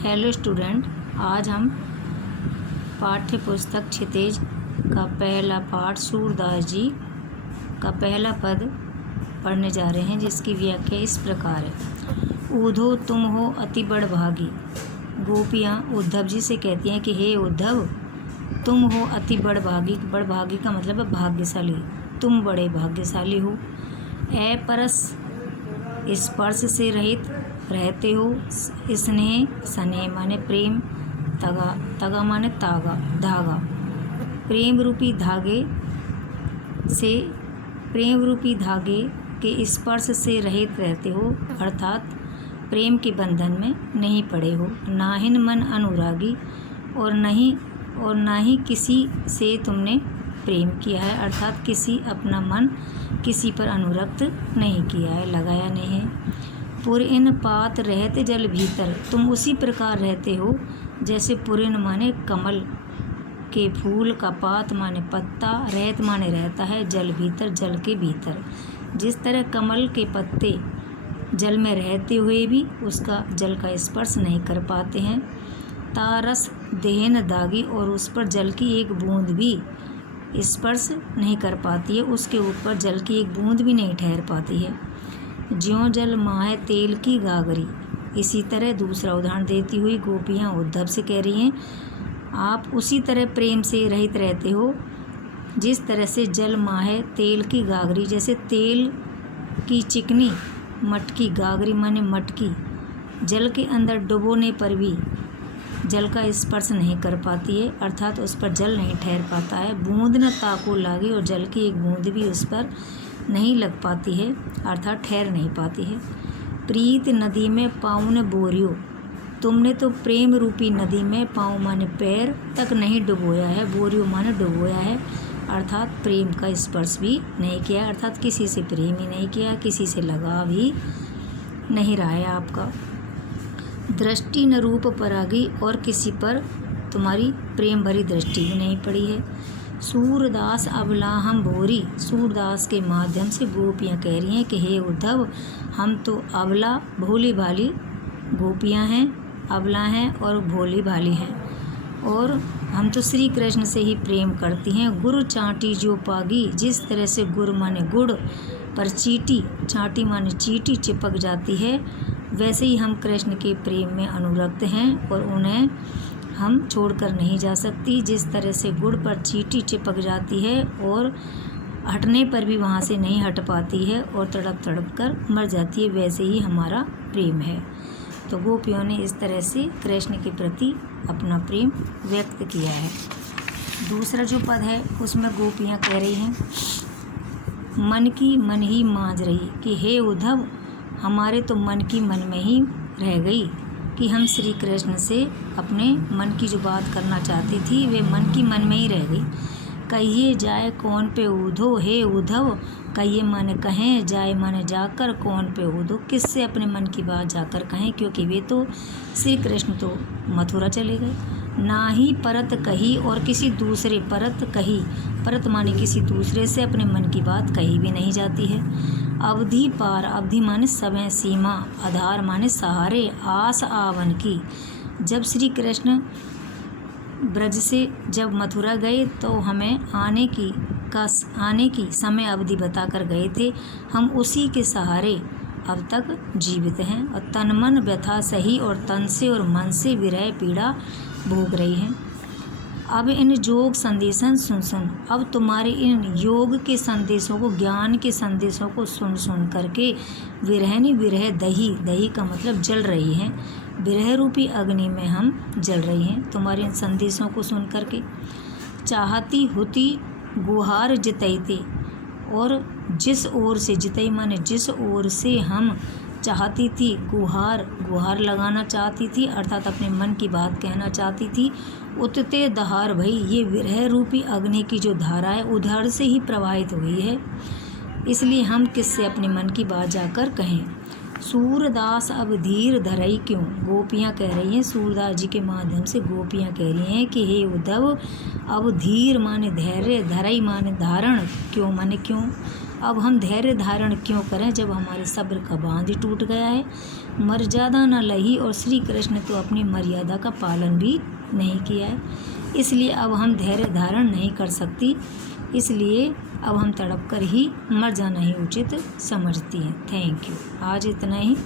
Hello student, आज हम पाठ्य पुस्तक क्षितिज का पहला पाठ सूरदास जी का पहला पद पढ़ने जा रहे हैं, जिसकी व्याख्या इस प्रकार है। ऊधो तुम हो अति बड़भागी। गोपियाँ उद्धव जी से कहती हैं कि हे उद्धव, तुम हो अति बड़भागी। बड़भागी का मतलब है भाग्यशाली, तुम बड़े भाग्यशाली हो। अपरस स्पर्श से रहित रहते हो। स्नेह स्नेह माने प्रेम, तगा माने तागा धागा। प्रेम रूपी धागे के स्पर्श से रहित रहते हो, अर्थात प्रेम के बंधन में नहीं पड़े हो। नाहिन मन अनुरागी, और ना ही किसी से तुमने प्रेम किया है, अर्थात अपना मन किसी पर अनुरक्त नहीं किया है, लगाया नहीं है। पुरइन पात रहते जल भीतर, तुम उसी प्रकार रहते हो जैसे पुरइन माने कमल के फूल का, पात माने पत्ता, रहत माने रहता है, जल भीतर जल के भीतर। जिस तरह कमल के पत्ते जल में रहते हुए भी उसका जल का स्पर्श नहीं कर पाते हैं। तारस देहन दागी, और उस पर जल की एक बूंद भी स्पर्श नहीं कर पाती है, उसके ऊपर जल की एक बूंद भी नहीं ठहर पाती है। ज्यों जल माहे तेल की गागरी। इसी तरह दूसरा उदाहरण देती हुई गोपियाँ उद्धव से कह रही हैं, आप उसी तरह प्रेम से रहित रहते हो जिस तरह से जल माहे तेल की गागरी, जैसे तेल की चिकनी मटकी, गागरी माने मटकी, जल के अंदर डुबोने पर भी जल का स्पर्श नहीं कर पाती है, अर्थात उस पर जल नहीं ठहर पाता है। बूंद न ताको लागी, और जल की एक बूंद भी उस पर नहीं लग पाती है, अर्थात ठहर नहीं पाती है। प्रीत नदी में पाँव न बोरियो, तुमने तो प्रेम रूपी नदी में पाँव माने पैर तक नहीं डुबोया है, बोरियो माने डुबोया है, अर्थात प्रेम का स्पर्श भी नहीं किया, अर्थात किसी से प्रेम ही नहीं किया, किसी से लगाव ही नहीं रहा है आपका। दृष्टि न रूप परागी, और किसी पर तुम्हारी प्रेम भरी दृष्टि भी नहीं पड़ी है। सूरदास अबला हम भोरी, सूरदास के माध्यम से गोपियाँ कह रही हैं कि हे उद्धव, हम तो अबला भोली भाली गोपियाँ हैं, अबला हैं और भोली भाली हैं, और हम तो श्री कृष्ण से ही प्रेम करती हैं। गुरु चांटी जो पागी, जिस तरह से गुरु माने गुड़ पर चीटी, चांटी माने चीटी चिपक जाती है, वैसे ही हम कृष्ण के प्रेम में अनुरक्त हैं और उन्हें हम छोड़कर नहीं जा सकती। जिस तरह से गुड़ पर चींटी चिपक जाती है और हटने पर भी वहाँ से नहीं हट पाती है और तड़प तड़प कर मर जाती है, वैसे ही हमारा प्रेम है। तो गोपियों ने इस तरह से कृष्ण के प्रति अपना प्रेम व्यक्त किया है। दूसरा जो पद है उसमें गोपियाँ कह रही हैं, मन की मन ही मांझ रही, कि हे उद्धव, हमारे तो मन की मन में ही रह गई, कि हम श्री कृष्ण से अपने मन की जो बात करना चाहती थी वे मन की मन में ही रह गई। कहिए जाए कौन पे ऊधो, हे उद्धव, कहिए माने कहें, जाए माने जाकर, कौन पे ऊधो, किससे अपने मन की बात जाकर कहें, क्योंकि वे तो श्री कृष्ण तो मथुरा चले गए। ना ही परत कही, और किसी दूसरे परत कही, परत माने किसी दूसरे से अपने मन की बात कही भी नहीं जाती है। अवधि पार, अवधि माने समय सीमा, आधार माने सहारे, आस आवन की। जब श्री कृष्ण ब्रज से जब मथुरा गए तो हमें आने की समय अवधि बताकर गए थे, हम उसी के सहारे अब तक जीवित हैं, और तन मन व्यथा सही, और तन से और मन से विरह पीड़ा भोग रही हैं। अब इन योग संदेशन सुन, अब तुम्हारे इन योग के संदेशों को, ज्ञान के संदेशों को सुन करके विरहनी विरह दही का मतलब जल रही हैं, विरह रूपी अग्नि में हम जल रही हैं तुम्हारे इन संदेशों को सुन करके। चाहती होती गुहार जितैते, और जिस ओर से, जितई माने जिस ओर से हम चाहती थी, गुहार लगाना चाहती थी, अर्थात अपने मन की बात कहना चाहती थी, उतते दहार भई, ये विरह रूपी अग्नि की जो धारा है उधर से ही प्रवाहित हुई है, इसलिए हम किससे अपने मन की बात जाकर कहें। सूरदास अब धीर धरई क्यों, गोपियाँ कह रही हैं, सूरदास जी के माध्यम से गोपियाँ कह रही हैं कि हे उद्धव, अब धीर माने धैर्य, धरई माने धारण, क्यों माने क्यों, अब हम धैर्य धारण क्यों करें जब हमारे सब्र का बांध ही टूट गया है। मर्यादा न लही और श्री कृष्ण तो अपनी मर्यादा का पालन भी नहीं किया है, इसलिए अब हम धैर्य धारण नहीं कर सकती, इसलिए अब हम तड़प कर ही मर जाना ही उचित समझती हैं। Thank you. आज इतना ही।